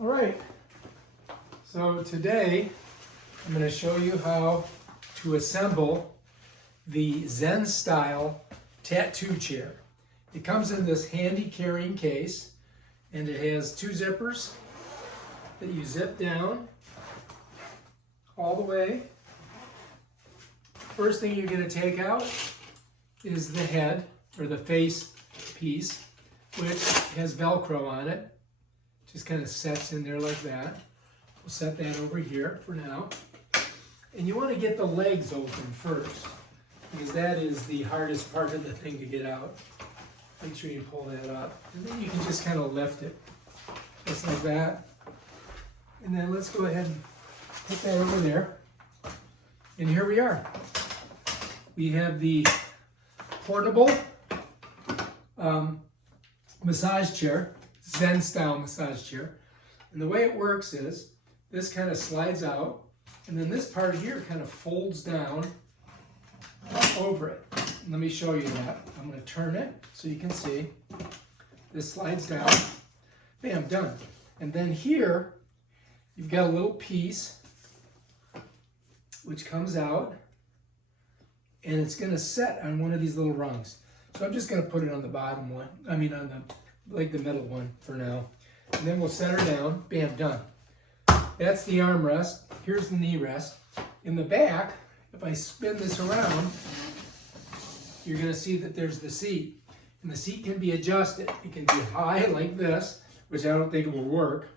All right, so today I'm going to show you how to assemble the ZenStyle Tattoo Chair. It comes in this handy carrying case, and it has two zippers that you zip down all the way. First thing you're going to take out is the head, or the face piece, which has Velcro on it. Just kind of sets in there like that. We'll set that over here for now. And you want to get the legs open first, because that is the hardest part of the thing to get out. Make sure you pull that up. And then you can just kind of lift it, just like that. And then let's go ahead and put that over there. And here we are. We have the portable massage chair, ZenStyle massage chair. And the way it works is, this kind of slides out, and then this part here kind of folds down over it. And let me show you that. I'm going to turn it so you can see. This slides down. Bam, done. And then here, you've got a little piece which comes out, and it's going to set on one of these little rungs. So I'm just going to put it on the bottom one. I mean on the middle one for now. And then we'll set her down. Bam, done. That's the armrest. Here's the knee rest. In the back, if I spin this around, you're going to see that there's the seat. And the seat can be adjusted. It can be high like this, which I don't think will work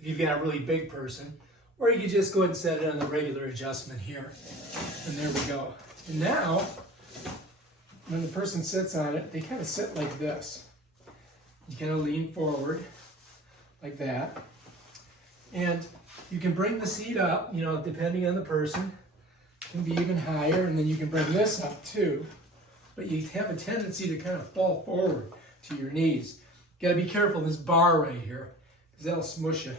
if you've got a really big person. Or you can just go ahead and set it on the regular adjustment here. And there we go. And now, when the person sits on it, they kind of sit like this. You kind of lean forward like that. And you can bring the seat up, depending on the person. It can be even higher, and then you can bring this up too. But you have a tendency to kind of fall forward to your knees. You got to be careful of this bar right here, because that'll smush you.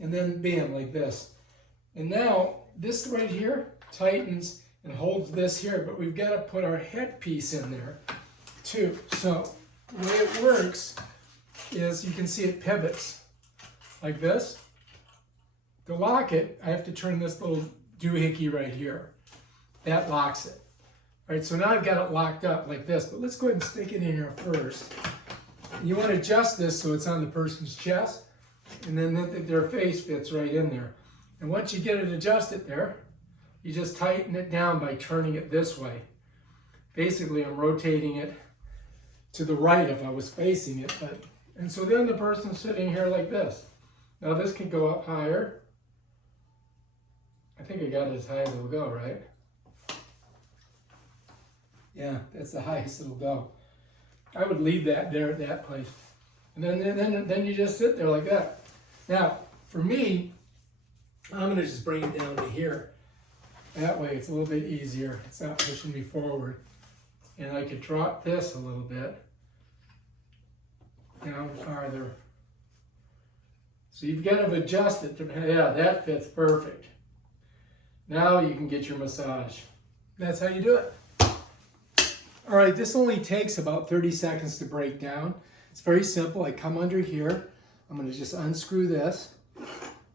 And then bam, like this. And now this right here tightens and holds this here, but we've got to put our head piece in there too. So the way it works is, you can see it pivots like this. To lock it, I have to turn this little doohickey right here. That locks it. All right, so now I've got it locked up like this, but let's go ahead and stick it in here first. And you want to adjust this so it's on the person's chest, and then their face fits right in there. And once you get it adjusted there, you just tighten it down by turning it this way. Basically, I'm rotating it to the right if I was facing it. And so then the person's sitting here like this. Now this can go up higher. I think I got it as high as it'll go, right? Yeah, that's the highest it'll go. I would leave that there at that place. And then you just sit there like that. Now, for me, I'm going to just bring it down to here. That way it's a little bit easier. It's not pushing me forward. And I could drop this a little bit down farther. So you've got to adjust it. Yeah, that fits perfect. Now you can get your massage. That's how you do it. All right, this only takes about 30 seconds to break down. It's very simple. I come under here. I'm going to just unscrew this,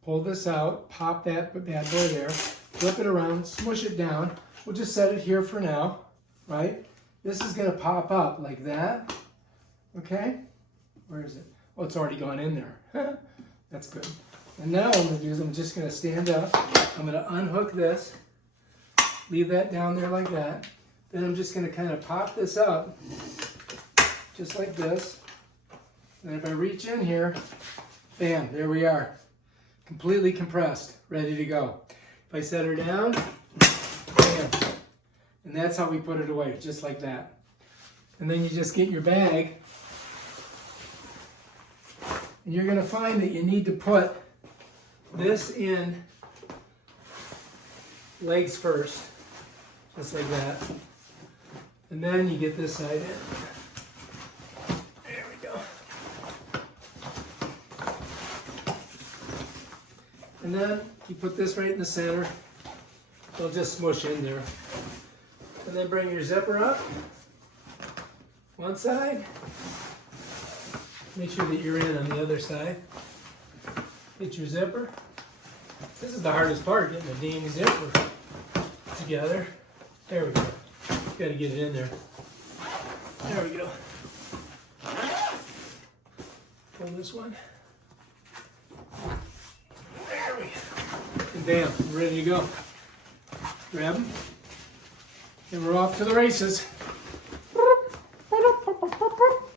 pull this out, pop that bad boy there, flip it around, smush it down. We'll just set it here for now, right? This is going to pop up like that. Okay? Where is it? Oh, it's already gone in there. That's good. And now what I'm going to do is, I'm just going to stand up. I'm going to unhook this, leave that down there like that. Then I'm just going to kind of pop this up, just like this. And if I reach in here, bam, there we are. Completely compressed, ready to go. If I set her down, bam. And that's how we put it away, just like that. And then you just get your bag. And you're going to find that you need to put this in legs first, just like that. And then you get this side in. There we go. And then you put this right in the center. It'll just smush in there. And then bring your zipper up. One side. Make sure that you're in on the other side. Get your zipper. This is the hardest part, getting the dang zipper together. There we go. Got to get it in there. There we go. Pull this one. There we go. And bam, we're ready to go. Grab them. And we're off to the races.